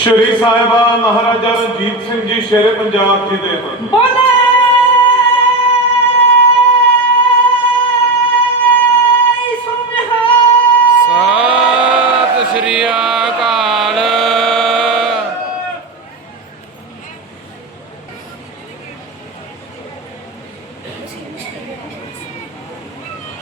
ਸ਼੍ਰੀ ਸਾਹਿਬਾ ਮਹਾਰਾਜਾ ਰਣਜੀਤ ਸਿੰਘ ਜੀ ਸ਼ੇਰ ਪੰਜਾਬ ਜੀ ਦੇ ਹਨ ਬੋਲੇ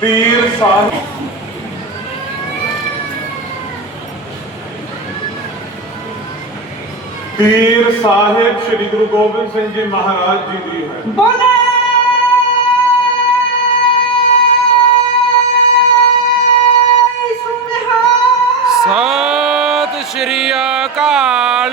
ਤੀਰ ਸਾਹਿਬ ਪੀਰ ਸਾਹਿਬ ਸ੍ਰੀ ਗੁਰੂ ਗੋਬਿੰਦ ਸਿੰਘ ਜੀ ਮਹਾਰਾਜ ਜੀ ਦੀ ਹੈ ਬੋਲੇ ਸੁਨਹਾ ਸਤਿ ਸ੍ਰੀ ਅਕਾਲ